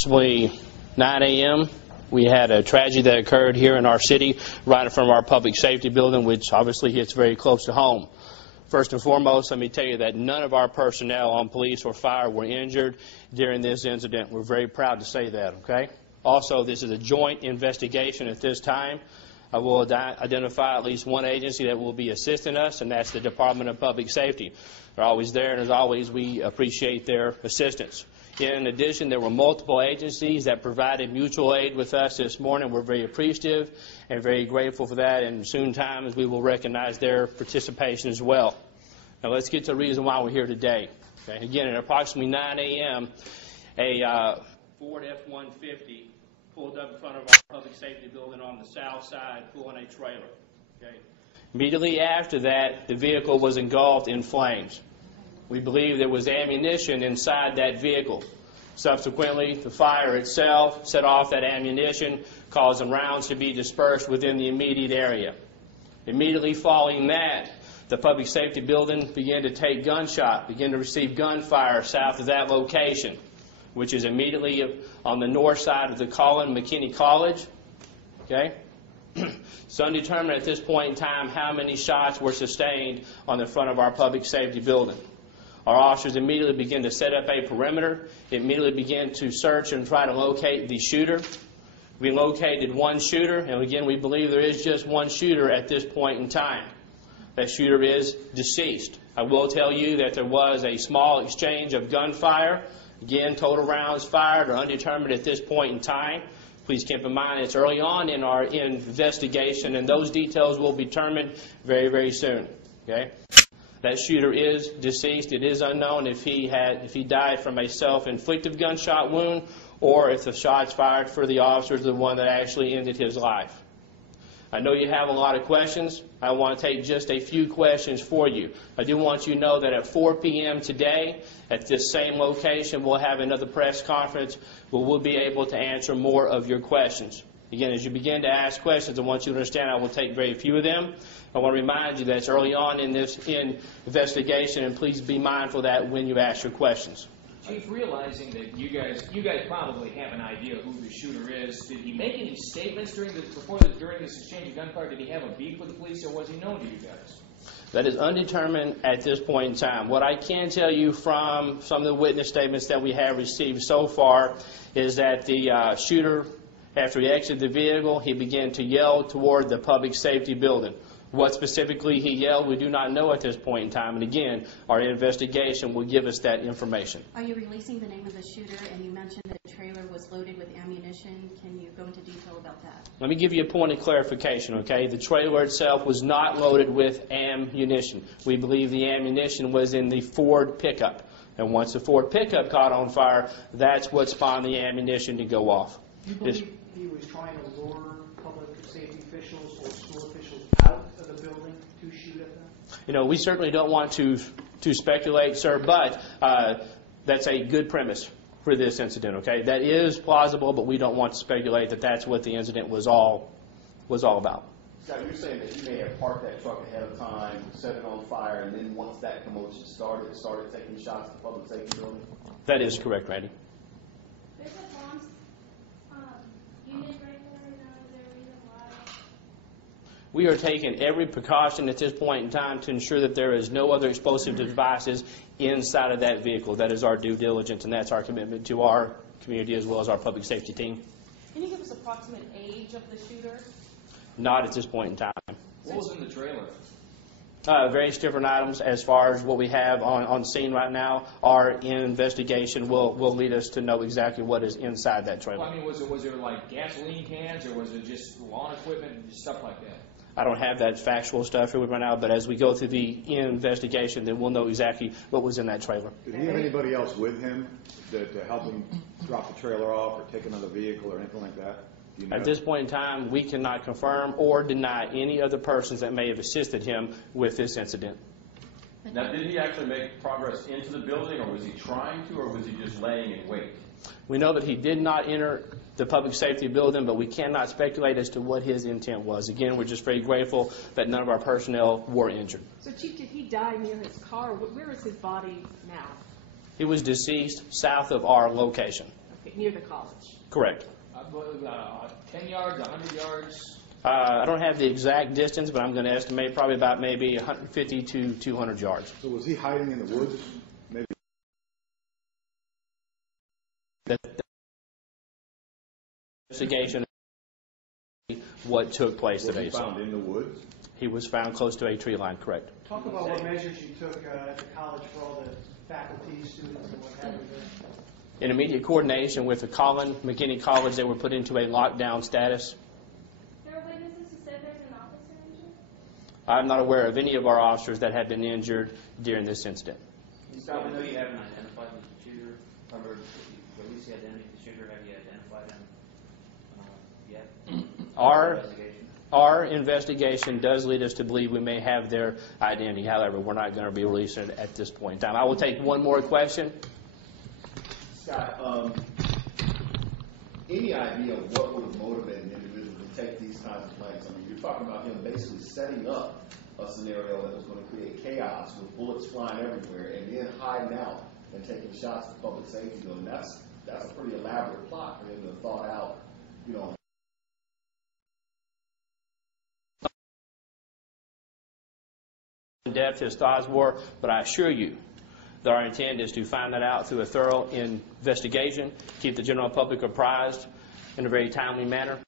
approximately 9 a.m., we had a tragedy that occurred here in our city, right in front of our public safety building, which obviously hits very close to home. First and foremost, let me tell you that none of our personnel on police or fire were injured during this incident. We're very proud to say that, okay? Also, this is a joint investigation at this time. I will identify at least one agency that will be assisting us, and that's the Department of Public Safety. They're always there, and as always, we appreciate their assistance. In addition, there were multiple agencies that provided mutual aid with us this morning. We're very appreciative and very grateful for that, and soon times we will recognize their participation as well. Now let's get to the reason why we're here today. Okay. Again, at approximately 9 a.m., a Ford F-150 pulled up in front of our public safety building on the south side, pulling a trailer. Okay. Immediately after that, the vehicle was engulfed in flames. We believe there was ammunition inside that vehicle. Subsequently, the fire itself set off that ammunition, causing rounds to be dispersed within the immediate area. Immediately following that, the public safety building began to receive gunfire south of that location, which is immediately on the north side of the McKinney College. Okay? It's undetermined at this point in time how many shots were sustained on the front of our public safety building. Our officers immediately began to set up a perimeter, immediately began to search and try to locate the shooter. We located one shooter, and again, we believe there is just one shooter at this point in time. That shooter is deceased. I will tell you that there was a small exchange of gunfire. Again, total rounds fired are undetermined at this point in time. Please keep in mind it's early on in our investigation, and those details will be determined very, very soon. Okay? That shooter is deceased. It is unknown if he died from a self-inflicted gunshot wound or if the shots fired for the officer is the one that actually ended his life. I know you have a lot of questions. I want to take just a few questions for you. I do want you to know that at 4 p.m. today, at this same location, we'll have another press conference where we'll be able to answer more of your questions. Again, as you begin to ask questions, I want you to understand I will take very few of them. I want to remind you that it's early on in this investigation, and please be mindful of that when you ask your questions. Chief, realizing that you guys probably have an idea who the shooter is, did he make any statements during this exchange of gunfire? Did he have a beef with the police, or was he known to you guys? That is undetermined at this point in time. What I can tell you from some of the witness statements that we have received so far is that the shooter, after he exited the vehicle, he began to yell toward the public safety building. What specifically he yelled, we do not know at this point in time. And again, our investigation will give us that information. Are you releasing the name of the shooter? And you mentioned that the trailer was loaded with ammunition. Can you go into detail about that? Let me give you a point of clarification, okay? The trailer itself was not loaded with ammunition. We believe the ammunition was in the Ford pickup. And once the Ford pickup caught on fire, that's what spawned the ammunition to go off. Do you believe he was trying to lure public safety officials or school officials out of the building to shoot at them? You know, we certainly don't want to speculate, sir, but that's a good premise for this incident, okay? That is plausible, but we don't want to speculate that that's what the incident was all about. Scott, you're saying that you may have parked that truck ahead of time, set it on fire, and then once that commotion started taking shots at the public safety building? That is correct, Randy. There's a bombs unit right there. Is there a reason why? We are taking every precaution at this point in time to ensure that there is no other explosive devices inside of that vehicle. That is our due diligence, and that's our commitment to our community as well as our public safety team. Can you give us approximate age of the shooter? Not at this point in time. What was in the trailer? Various different items. As far as what we have on scene right now, our investigation will lead us to know exactly what is inside that trailer. Well, I mean, was there like gasoline cans, or was it just lawn equipment and stuff like that? I don't have that factual stuff here right now, but as we go through the investigation, then we'll know exactly what was in that trailer. Did he have anybody else with him to help him drop the trailer off or take another vehicle or anything like that? Do you know? At this point in time, we cannot confirm or deny any other persons that may have assisted him with this incident. Now, did he actually make progress into the building, or was he trying to, or was he just laying in wait? We know that he did not enter the public safety building, but we cannot speculate as to what his intent was. Again, we're just very grateful that none of our personnel were injured. So, Chief, did he die near his car? Where is his body now? He was deceased south of our location. near the college. Correct. 10 yards, 100 yards? I don't have the exact distance, but I'm going to estimate probably about maybe 150 to 200 yards. So was he hiding in the woods? Maybe. Investigation what took place Was today. he found in the woods? He was found close to a tree line, correct. Talk about what measures you took at the college for all the faculty, students, and what have you there. In immediate coordination with the McKinney College, they were put into a lockdown status. There are witnesses who said there's an officer injured? I'm not aware of any of our officers that have been injured during this incident. Scott, I know you haven't identified the shooter, or at least the identity of the shooter. Have you identified him yet? Our investigation does lead us to believe we may have their identity. However, we're not going to be releasing it at this point in time. I will take one more question. Scott, any idea of what would have motivated an individual to take these kinds of plans? I mean, you're talking about him basically setting up a scenario that was going to create chaos with bullets flying everywhere and then hiding out and taking shots at the public safety building. That's a pretty elaborate plot for him to have thought out, you know. In depth his thoughts were, but I assure you that our intent is to find that out through a thorough investigation, keep the general public apprised in a very timely manner.